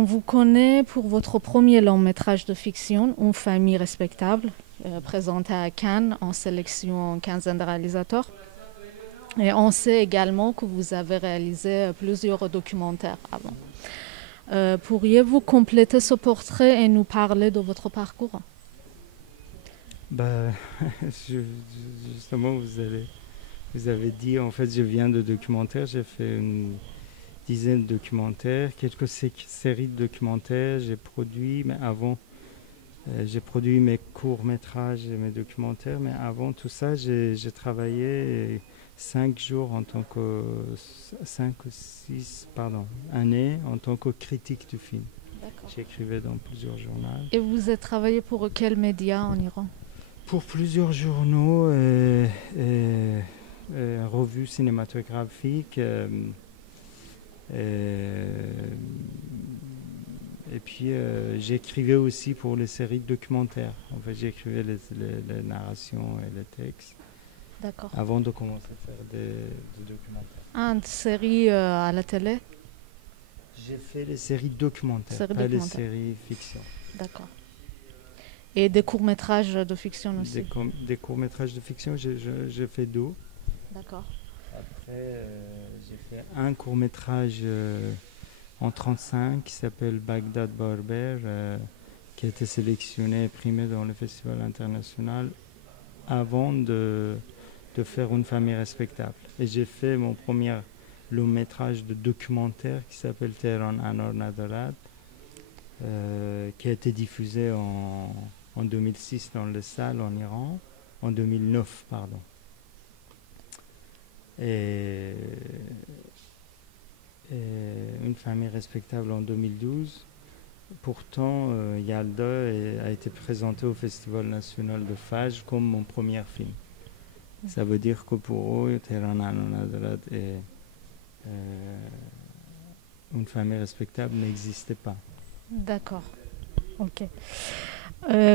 On vous connaît pour votre premier long métrage de fiction, Une famille respectable, présenté à Cannes en sélection quinzaine de réalisateurs. Et on sait également que vous avez réalisé plusieurs documentaires avant. Pourriez-vous compléter ce portrait et nous parler de votre parcours? Bah, justement, vous avez dit, en fait, je viens de documentaires. J'ai fait une dizaine de documentaires, quelques séries de documentaires. J'ai produit, mais avant, j'ai produit mes courts-métrages et mes documentaires. Mais avant tout ça, j'ai travaillé 5 jours en tant que 5 ou 6, pardon, années en tant que critique du film. D'accord. J'écrivais dans plusieurs journaux. Et vous avez travaillé pour quels médias en Iran? Pour plusieurs journaux et revues cinématographiques. Et puis j'écrivais aussi pour les séries de documentaires. En fait, j'écrivais les narrations et les textes D'accord. avant de commencer à faire des documentaires. Une série à la télé? J'ai fait les séries documentaires, Série pas les documentaire. séries fiction. D'accord. Et des courts-métrages de fiction aussi? Des courts-métrages de fiction, j'ai fait 2. D'accord. Après, j'ai fait un court-métrage en 35 qui s'appelle Bagdad Barber, qui a été sélectionné et primé dans le festival international avant de faire Une famille respectable. Et j'ai fait mon premier long-métrage de documentaire qui s'appelle Tehran Anor Nadarat, qui a été diffusé en 2006 dans les salles en Iran, en 2009, pardon. Et Une famille respectable en 2012. Pourtant, Yalda a été présenté au Festival national de Faj comme mon premier film. Ça veut dire que pour eux, Tehran Anonadarat et Une famille respectable n'existait pas. D'accord. Ok.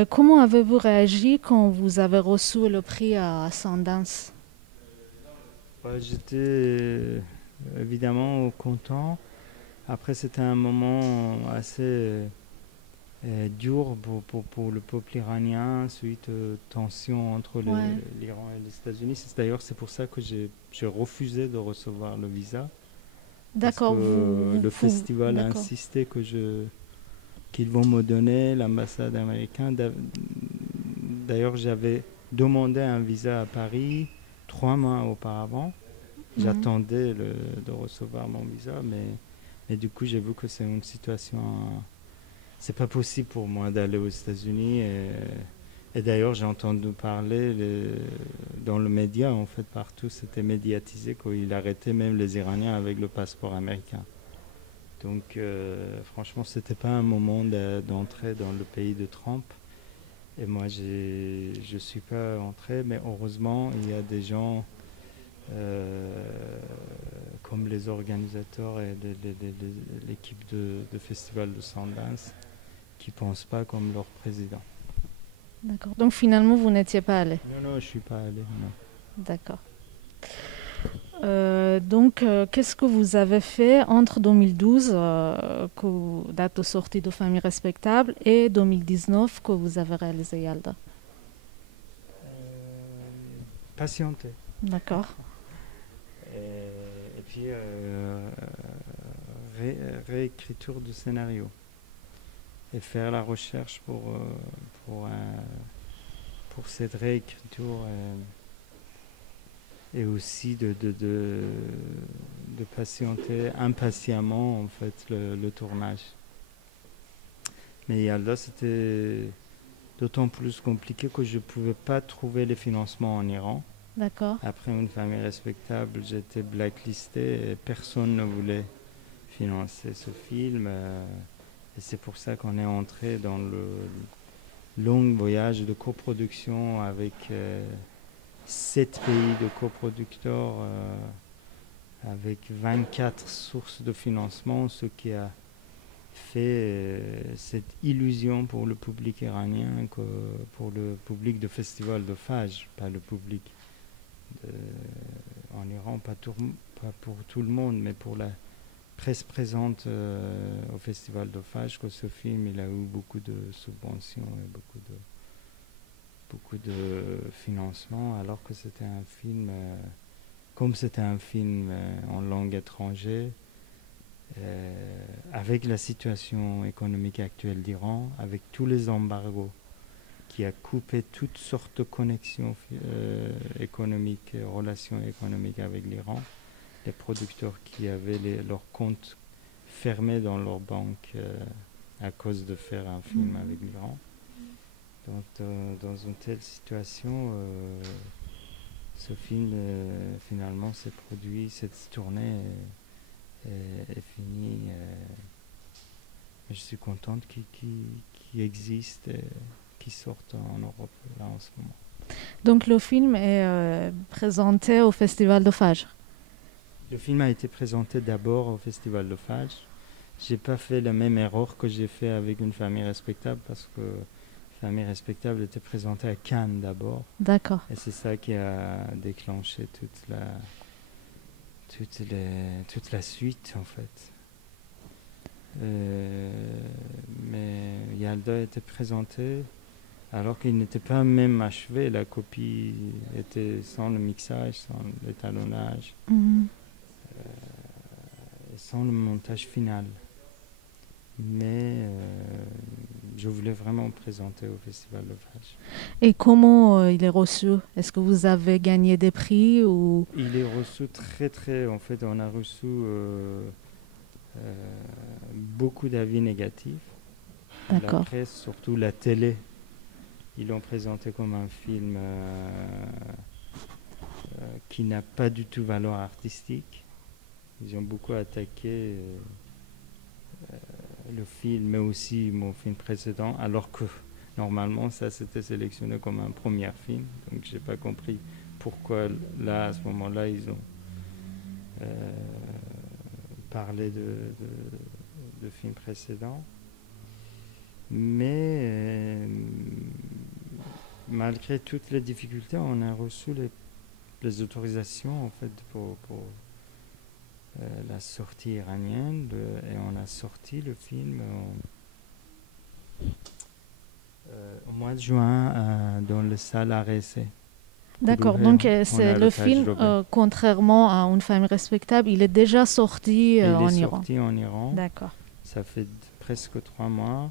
Comment avez-vous réagi quand vous avez reçu le prix à Sundance? J'étais évidemment content. Après, c'était un moment assez dur pour le peuple iranien suite aux tensions entre Ouais. l'Iran et les États-Unis. D'ailleurs, c'est pour ça que j'ai refusé de recevoir le visa. Parce D'accord, que le festival a d'accord. insisté qu'ils vont me donner l'ambassade américaine. D'ailleurs, j'avais demandé un visa à Paris 3 mois auparavant. Mhm. J'attendais de recevoir mon visa, mais du coup, j'ai vu que c'est une situation. C'est pas possible pour moi d'aller aux États-Unis. Et d'ailleurs, j'ai entendu parler dans le média, en fait, partout, c'était médiatisé qu'il arrêtait même les Iraniens avec le passeport américain. Donc, franchement, c'était pas un moment d'entrer dans le pays de Trump. Et moi, je suis pas entré, mais heureusement, il y a des gens comme les organisateurs et l'équipe de festival de Sundance qui pensent pas comme leur président. D'accord. Donc finalement, vous n'étiez pas allé. Non, je suis pas allé. Non. D'accord. Qu'est-ce que vous avez fait entre 2012, date de sortie de Famille Respectable, et 2019, que vous avez réalisé Yalda? Patienter. D'accord. Et puis réécriture du scénario et faire la recherche pour, pour cette réécriture et aussi de patienter impatiemment en fait le tournage. Mais là c'était d'autant plus compliqué que je ne pouvais pas trouver les financements en Iran. D'accord. Après Une famille respectable, j'étais blacklisté et personne ne voulait financer ce film. Et c'est pour ça qu'on est entré dans le long voyage de coproduction avec 7 pays de coproducteurs, avec 24 sources de financement, ce qui a fait cette illusion pour le public iranien, que pour le public de festival de Faj, pas le public en Iran, pas pour tout le monde, mais pour presse présente au Festival d'Ophage que ce film il a eu beaucoup de subventions et beaucoup de financement, alors que c'était un film, comme c'était un film en langue étrangère, avec la situation économique actuelle d'Iran, avec tous les embargos qui a coupé toutes sortes de connexions économiques, relations économiques avec l'Iran, les producteurs qui avaient leurs comptes fermés dans leur banque à cause de faire un film avec l'Iran. Donc, dans une telle situation, ce film finalement s'est produit, cette tournée est finie. Je suis contente qu'il existe et qu'il sorte en Europe là en ce moment. Donc le film est présenté au Festival d'Ophage. Le film a été présenté d'abord au Festival d'Ophage. J'ai pas fait la même erreur que j'ai fait avec Une famille respectable, parce que Famille respectable était présentée à Cannes d'abord. D'accord. Et c'est ça qui a déclenché toute la suite en fait. Mais Yalda était présenté alors qu'il n'était pas même achevé. La copie était sans le mixage, sans l'étalonnage, et sans le montage final. Mais je voulais vraiment présenter au Festival d'Ophage. Et comment il est reçu? Est-ce que vous avez gagné des prix ou... Il est reçu très... En fait, on a reçu beaucoup d'avis négatifs. D'accord. La presse, surtout la télé, ils l'ont présenté comme un film qui n'a pas du tout valeur artistique. Ils ont beaucoup attaqué le film, mais aussi mon film précédent, alors que normalement ça s'était sélectionné comme un premier film. Donc j'ai pas compris pourquoi là, à ce moment-là, ils ont parlé de films précédents. Mais malgré toutes les difficultés, on a reçu les autorisations en fait pour la sortie iranienne, et on a sorti le film au mois de juin dans le salle RSC. D'accord, donc c'est le film, contrairement à Une famille respectable, il est déjà sorti en Iran. Il est sorti en Iran. D'accord. Ça fait presque 3 mois.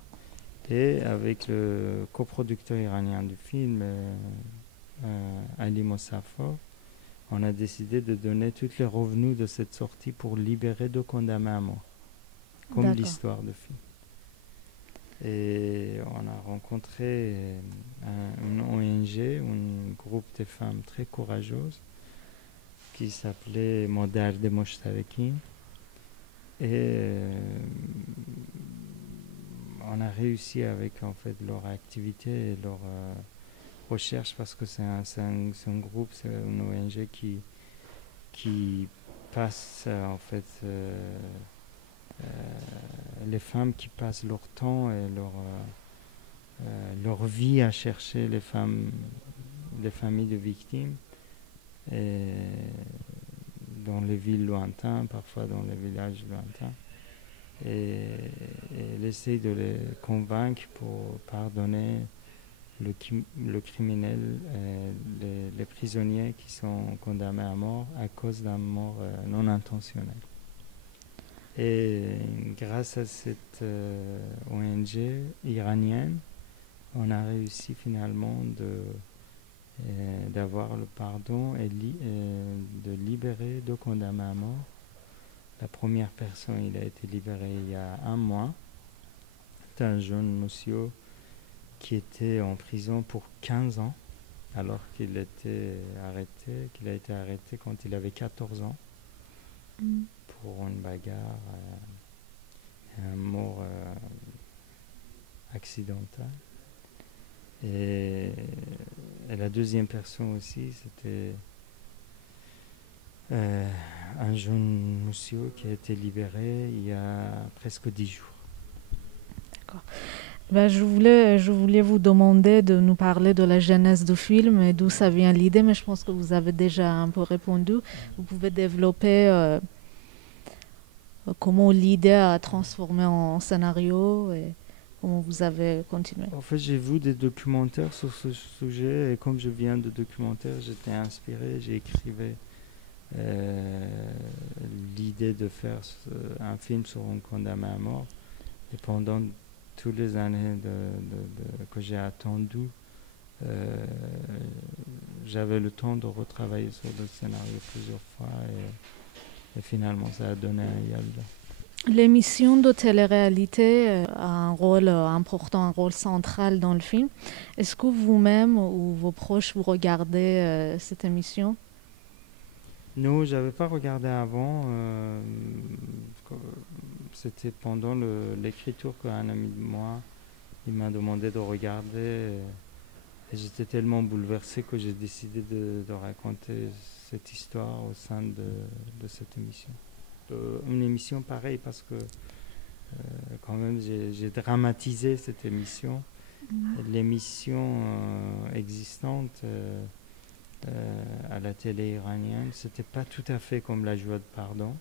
Et avec le coproducteur iranien du film, Ali Mossafo, on a décidé de donner tous les revenus de cette sortie pour libérer 2 condamnés à mort, comme l'histoire du film. Et on a rencontré une ONG, un groupe de femmes très courageuses qui s'appelait Modar de Moshtarekin. Et on a réussi avec en fait leur activité et leur recherche, parce que c'est un groupe, c'est une ONG qui passe en fait les femmes qui passent leur temps et leur vie à chercher les familles de victimes, et dans les villes lointaines, parfois dans les villages lointains. Et elle essaye de les convaincre pour pardonner le criminel, les prisonniers qui sont condamnés à mort à cause d'un mort non intentionnel. Et grâce à cette ONG iranienne, on a réussi finalement d'avoir le pardon et de libérer 2 condamnés à mort. La première personne, il a été libéré il y a 1 mois. C'est un jeune monsieur qui était en prison pour 15 ans, alors qu'il a été arrêté quand il avait 14 ans pour une bagarre et un mort accidentel. Et la deuxième personne aussi, c'était un jeune monsieur qui a été libéré il y a presque 10 jours. D'accord. Ben, je voulais vous demander de nous parler de la genèse du film et d'où ça vient l'idée, mais je pense que vous avez déjà un peu répondu. Vous pouvez développer comment l'idée a transformé en scénario et comment vous avez continué. En fait, j'ai vu des documentaires sur ce sujet et comme je viens de documentaires, j'étais inspiré, j'ai écrivé l'idée de faire un film sur un condamné à mort. Et pendant toutes les années que j'ai attendu, j'avais le temps de retravailler sur le scénario plusieurs fois et finalement ça a donné un Yalda. L'émission de télé-réalité a un rôle important, un rôle central dans le film. Est-ce que vous-même ou vos proches, vous regardez cette émission? Non, j'avais pas regardé avant. C'était pendant l'écriture qu'un ami de moi il m'a demandé de regarder. Et j'étais tellement bouleversé que j'ai décidé de raconter cette histoire au sein de cette émission. Une émission pareille parce que quand même j'ai dramatisé cette émission. L'émission existante à la télé iranienne, c'était pas tout à fait comme la joie de pardon.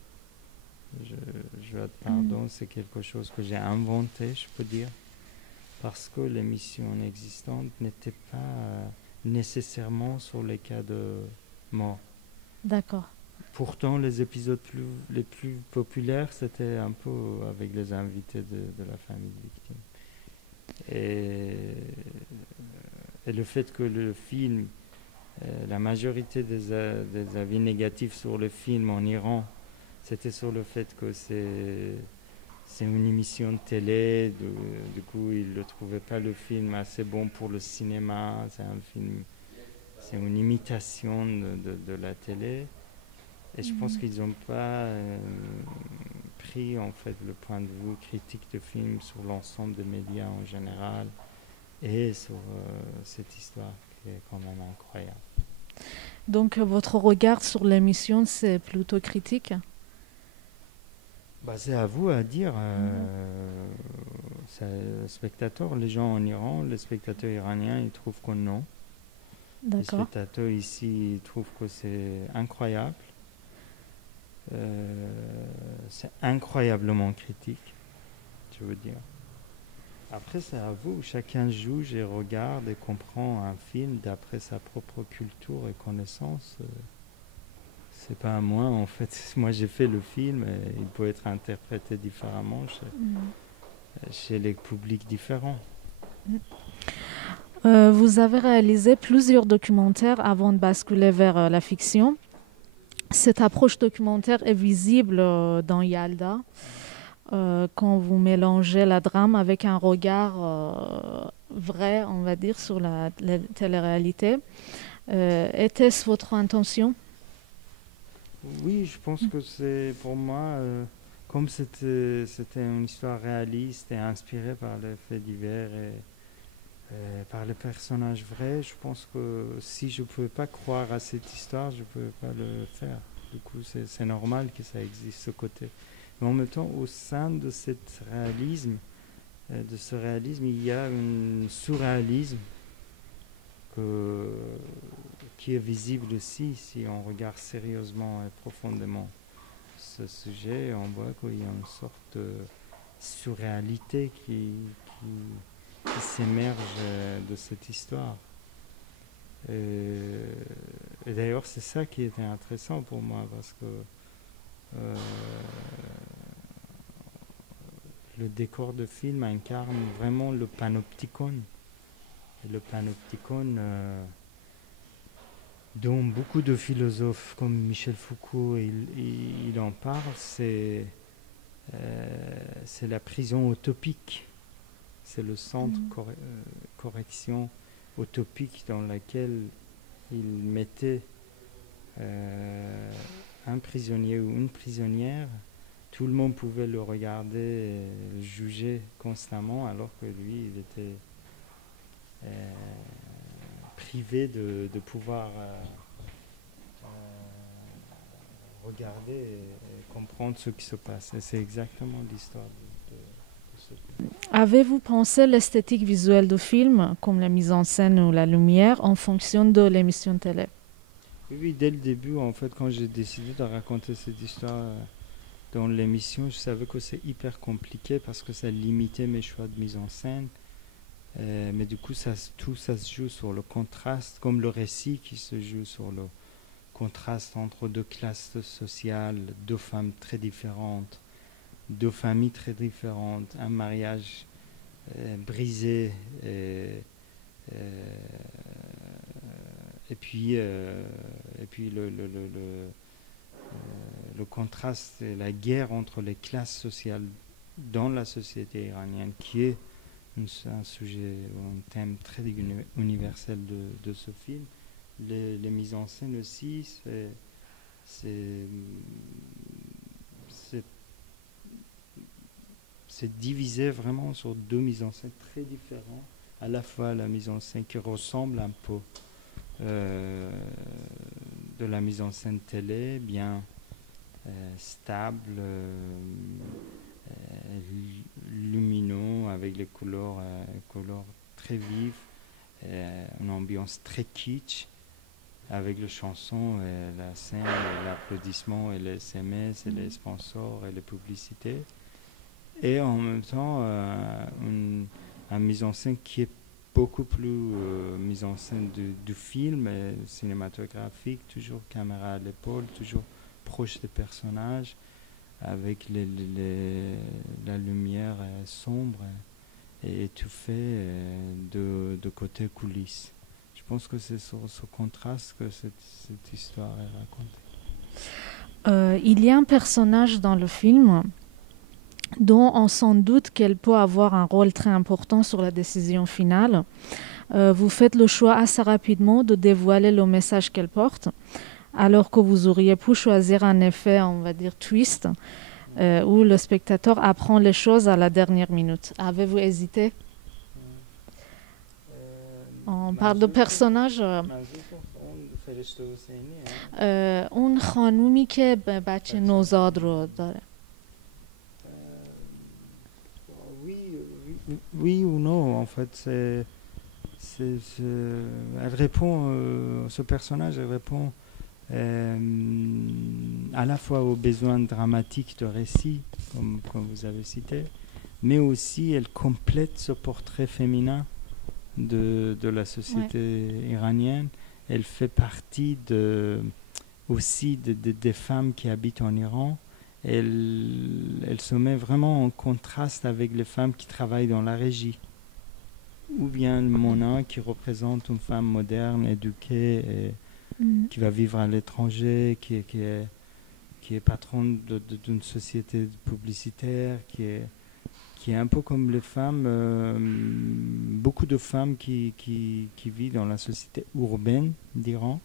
Joie de pardon, c'est quelque chose que j'ai inventé, je peux dire, parce que l'émission existante n'était pas nécessairement sur les cas de mort. D'accord. Pourtant, les épisodes les plus populaires, c'était un peu avec les invités de la famille victime. Et le fait que le film, la majorité des avis négatifs sur le film en Iran, c'était sur le fait que c'est une émission de télé, du coup ils ne trouvaient pas le film assez bon pour le cinéma, c'est une imitation de la télé. Et je pense qu'ils n'ont pas pris en fait le point de vue critique de film sur l'ensemble des médias en général et sur cette histoire qui est quand même incroyable. Donc votre regard sur l'émission, c'est plutôt critique? C'est à vous à dire. Spectateurs, les gens en Iran, les spectateurs iraniens, ils trouvent que non. D'accord. Les spectateurs ici, ils trouvent que c'est incroyable. C'est incroyablement critique, je veux dire. Après, c'est à vous. Chacun juge et regarde et comprend un film d'après sa propre culture et connaissance. C'est pas à moi, en fait. Moi, j'ai fait le film et il peut être interprété différemment chez les publics différents. Vous avez réalisé plusieurs documentaires avant de basculer vers la fiction. Cette approche documentaire est visible dans Yalda quand vous mélangez la drame avec un regard vrai, on va dire, sur la télé-réalité. Était-ce votre intention? Oui, je pense que c'est pour moi, comme c'était une histoire réaliste et inspirée par les faits divers et par les personnages vrais, je pense que si je ne pouvais pas croire à cette histoire, je ne pouvais pas le faire. Du coup, c'est normal que ça existe, ce côté. Mais en même temps, au sein de ce réalisme, il y a un surréalisme qui est visible aussi. Si on regarde sérieusement et profondément ce sujet, on voit qu'il y a une sorte de surréalité qui s'émerge de cette histoire. Et d'ailleurs, c'est ça qui était intéressant pour moi, parce que le décor de film incarne vraiment le panopticon. Et le panopticon, dont beaucoup de philosophes comme Michel Foucault il en parle, c'est la prison utopique. C'est le centre correction utopique dans lequel il mettait un prisonnier ou une prisonnière. Tout le monde pouvait le regarder et le juger constamment, alors que lui, il était privé de pouvoir regarder et comprendre ce qui se passe. Et c'est exactement l'histoire de ce film. Avez-vous pensé l'esthétique visuelle du film, comme la mise en scène ou la lumière, en fonction de l'émission télé? Oui, dès le début, en fait, quand j'ai décidé de raconter cette histoire dans l'émission, je savais que c'est hyper compliqué parce que ça limitait mes choix de mise en scène. Mais du coup, tout ça se joue sur le contraste, comme le récit qui se joue sur le contraste entre deux classes sociales, deux femmes très différentes, deux familles très différentes, un mariage brisé, et puis le contraste et la guerre entre les classes sociales dans la société iranienne, qui est un sujet, un thème très universel de ce film. Les mises en scène aussi, c'est divisé vraiment sur deux mises en scène très différentes. À la fois la mise en scène qui ressemble un peu de la mise en scène télé, bien stable, lumineux, avec les couleurs très vives, une ambiance très kitsch, avec les chansons, et la scène, l'applaudissement, et les SMS, et les sponsors, et les publicités. Et en même temps, une mise en scène qui est beaucoup plus mise en scène du film, cinématographique, toujours caméra à l'épaule, toujours proche des personnages, avec la lumière sombre et étouffée de côté coulisses. Je pense que c'est sur ce contraste que cette histoire est racontée. Il y a un personnage dans le film dont on s'en doute qu'elle peut avoir un rôle très important sur la décision finale. Vous faites le choix assez rapidement de dévoiler le message qu'elle porte, alors que vous auriez pu choisir un effet, on va dire, twist, où le spectateur apprend les choses à la dernière minute. Avez-vous hésité? On parle de personnage. اون خانومی که بچه نوزاد رو داره. Oui ou non, en fait, elle répond, ce personnage, elle répond à la fois aux besoins dramatiques de récit, comme vous avez cité, mais aussi elle complète ce portrait féminin de la société iranienne. Elle fait partie aussi des femmes qui habitent en Iran. Elle se met vraiment en contraste avec les femmes qui travaillent dans la régie. Ou bien Mona, qui représente une femme moderne, éduquée, et qui va vivre à l'étranger, qui est patronne d'une société publicitaire, qui est un peu comme les femmes, beaucoup de femmes qui vivent dans la société urbaine d'Iran.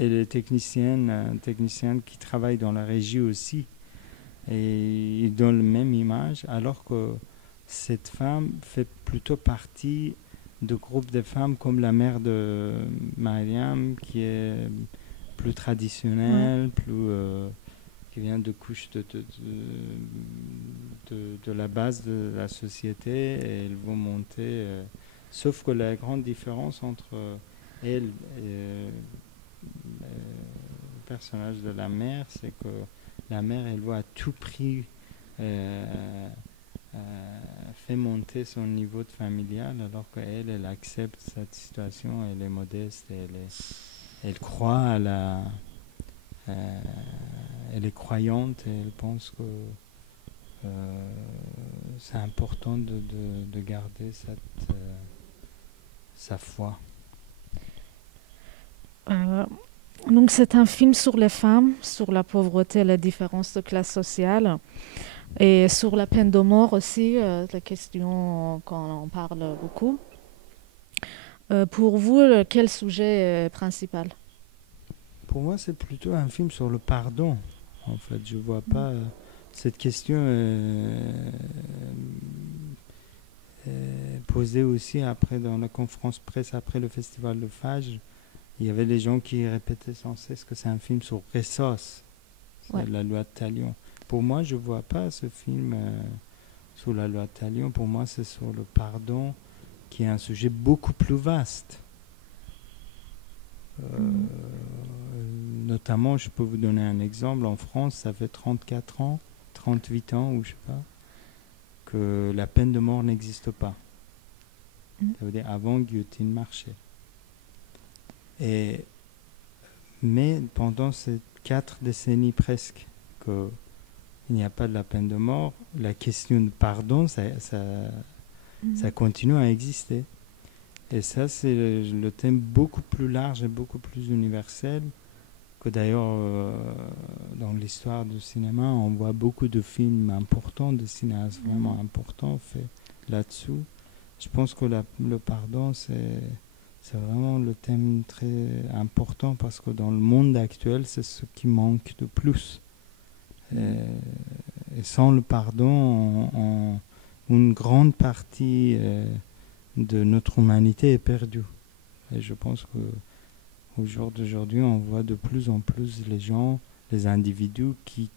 Et les techniciennes qui travaillent dans la régie aussi, et ils donnent la même image, alors que cette femme fait plutôt partie de groupes de femmes comme la mère de Mariam, qui est plus traditionnelle, qui vient de couches de la base de la société, et elles vont monter. Sauf que la grande différence entre elle et le personnage de la mère, c'est que la mère, elle veut à tout prix fait monter son niveau de familial, alors qu'elle, elle accepte cette situation, elle est modeste, elle croit à elle est croyante, et elle pense que c'est important de garder sa foi. Donc c'est un film sur les femmes, sur la pauvreté, la différence de classe sociale, et sur la peine de mort aussi, la question qu'on en parle beaucoup. Pour vous, quel sujet est principal? Pour moi, c'est plutôt un film sur le pardon. En fait, je vois pas cette question posée aussi après dans la conférence presse après le festival de Fajr. Il y avait des gens qui répétaient sans cesse que c'est un film sur Ressos, la loi de Talion. Pour moi, je vois pas ce film sur la loi de Talion. Pour moi, c'est sur le pardon, qui est un sujet beaucoup plus vaste. notamment, je peux vous donner un exemple. En France, ça fait 34 ans, 38 ans, ou je sais pas, que la peine de mort n'existe pas. Ça veut dire avant guillotine marchait. Mais pendant ces 4 décennies presque qu'il n'y a pas de la peine de mort, la question de pardon, ça continue à exister. Et ça, c'est le thème beaucoup plus large et beaucoup plus universel que d'ailleurs, dans l'histoire du cinéma, on voit beaucoup de films importants, de cinéastes vraiment importants faits là-dessous. Je pense que le pardon, c'est vraiment le thème très important parce que dans le monde actuel, c'est ce qui manque de plus. Et sans le pardon, une grande partie de notre humanité est perdue. Et je pense qu'au jour d'aujourd'hui, on voit de plus en plus les gens, les individus qui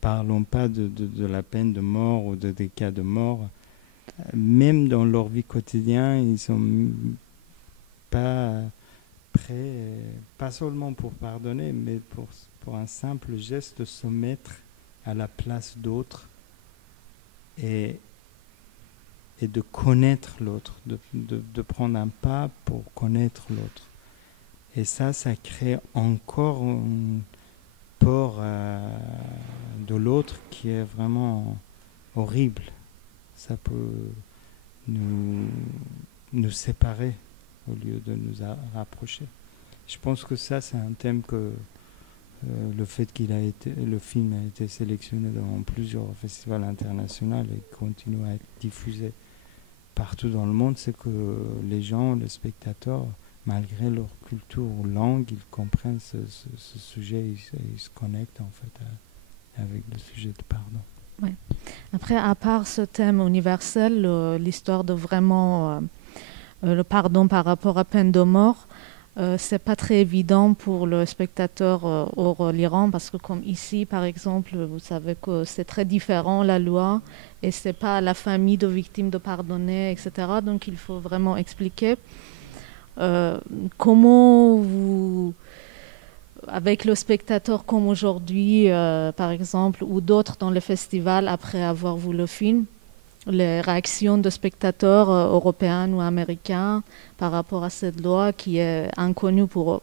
parlons pas de la peine de mort ou des cas de mort. Même dans leur vie quotidienne, ils sont pas prêts, pas seulement pour pardonner, mais pour un simple geste de se mettre à la place d'autres et de connaître l'autre, de prendre un pas pour connaître l'autre. Et ça crée encore une peur de l'autre qui est vraiment horrible. Ça peut nous séparer au lieu de nous rapprocher. Je pense que ça, c'est un thème que le fait le film a été sélectionné dans plusieurs festivals internationaux et continue à être diffusé partout dans le monde, c'est que les gens, les spectateurs, malgré leur culture ou langue, ils comprennent ce sujet, ils se connectent en fait avec le sujet de pardon. Ouais. Après, à part ce thème universel, l'histoire de vraiment le pardon par rapport à peine de mort, c'est pas très évident pour le spectateur hors l'Iran parce que comme ici, par exemple, vous savez que c'est très différent la loi et c'est pas à la famille de victimes de pardonner, etc. Donc il faut vraiment expliquer comment vous... avec le spectateur comme aujourd'hui, par exemple, ou d'autres dans le festival après avoir vu le film, les réactions de spectateurs européens ou américains par rapport à cette loi qui est inconnue pour eux.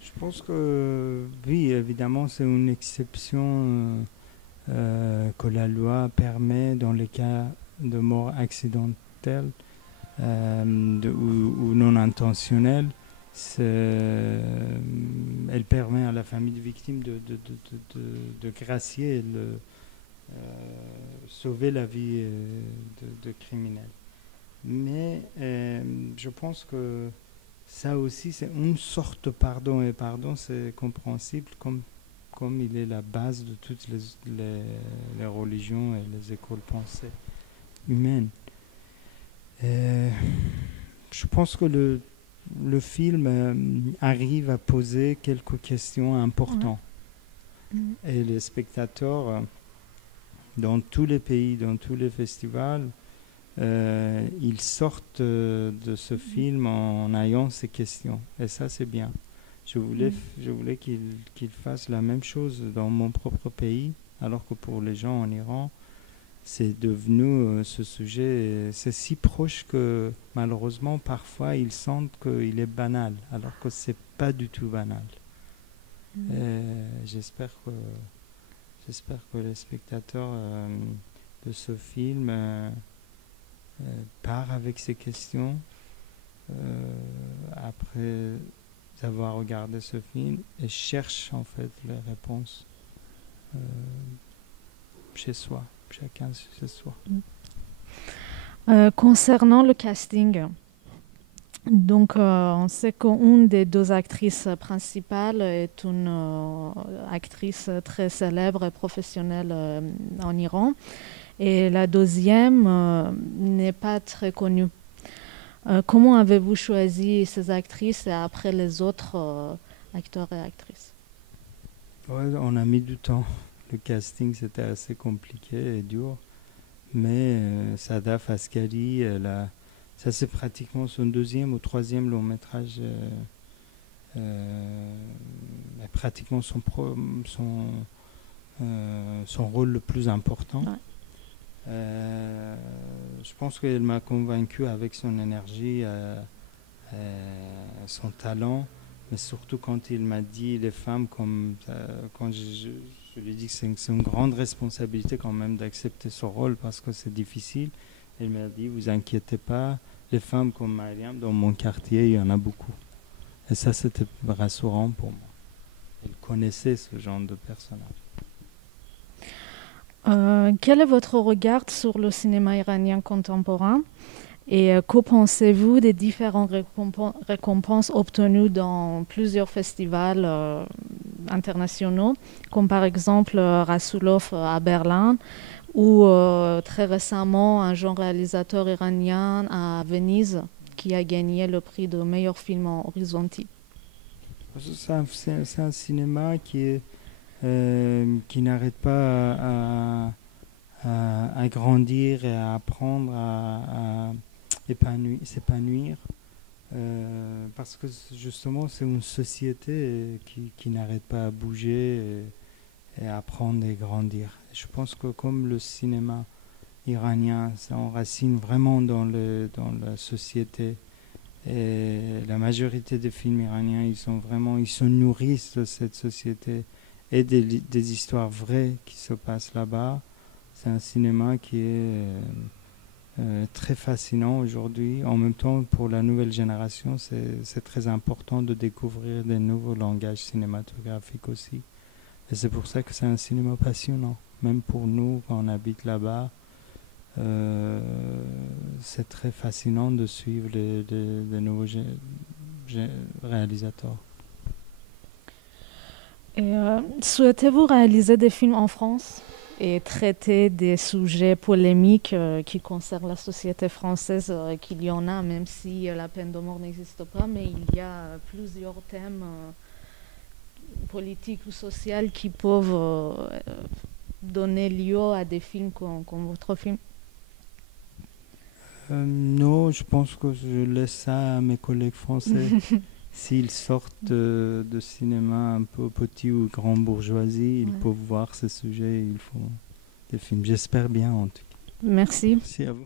Je pense que oui, évidemment, c'est une exception que la loi permet dans les cas de mort accidentelle ou non intentionnelle. Elle permet à la famille de victime de gracier et sauver la vie de criminels. Mais je pense que ça aussi, c'est une sorte de pardon. Et pardon, c'est compréhensible comme il est la base de toutes les religions et les écoles pensées humaines. Je pense que le film arrive à poser quelques questions importantes. Et les spectateurs, dans tous les pays, dans tous les festivals, ils sortent de ce film en ayant ces questions. Et ça, c'est bien. Je voulais qu'ils fassent la même chose dans mon propre pays, alors que pour les gens en Iran, c'est devenu ce sujet, c'est si proche que malheureusement, parfois, ils sentent qu'il est banal, alors que c'est pas du tout banal. J'espère que les spectateurs de ce film partent avec ces questions après avoir regardé ce film et cherchent en fait les réponses chez soi, chacun chez soi. Concernant le casting, donc on sait qu'une des 2 actrices principales est une actrice très célèbre et professionnelle en Iran et la deuxième n'est pas très connue. Comment avez-vous choisi ces actrices et après les autres acteurs et actrices? Ouais, on a mis du temps. Le casting, c'était assez compliqué et dur. Mais Sadaf Askari, ça c'est pratiquement son 2e ou 3e long métrage est pratiquement son rôle le plus important. Ouais. Je pense qu'elle m'a convaincu avec son énergie, son talent, mais surtout quand il m'a dit les femmes, quand je lui ai dit que c'est une grande responsabilité quand même d'accepter ce rôle parce que c'est difficile. Elle m'a dit, vous inquiétez pas, les femmes comme Mariam, dans mon quartier, il y en a beaucoup. Et ça, c'était rassurant pour moi. Elle connaissait ce genre de personnage. Quel est votre regard sur le cinéma iranien contemporain et que pensez-vous des différentes récompenses obtenues dans plusieurs festivals internationaux, comme par exemple Rasoulov à Berlin ou très récemment un jeune réalisateur iranien à Venise qui a gagné le prix de meilleur film en horizontal? C'est un cinéma qui n'arrête pas à grandir et à apprendre à s'épanouir. Parce que justement, c'est une société qui n'arrête pas à bouger et à apprendre et grandir. Je pense que comme le cinéma iranien s'enracine vraiment dans la société, et la majorité des films iraniens, ils se nourrissent de cette société et des histoires vraies qui se passent là-bas. C'est un cinéma qui est très fascinant aujourd'hui. En même temps, pour la nouvelle génération, c'est très important de découvrir des nouveaux langages cinématographiques aussi. Et c'est pour ça que c'est un cinéma passionnant. Même pour nous, quand on habite là-bas, c'est très fascinant de suivre les nouveaux réalisateurs. Et, souhaitez-vous réaliser des films en France et traiter des sujets polémiques qui concernent la société française, qu'il y en a, même si la peine de mort n'existe pas, mais il y a plusieurs thèmes politiques ou sociaux qui peuvent donner lieu à des films comme votre film? Non, je pense que je laisse ça à mes collègues français. S'ils sortent de cinéma un peu petit ou grand bourgeoisie, ils peuvent voir ces sujets, ils font des films. J'espère bien en tout cas. Merci. Merci à vous.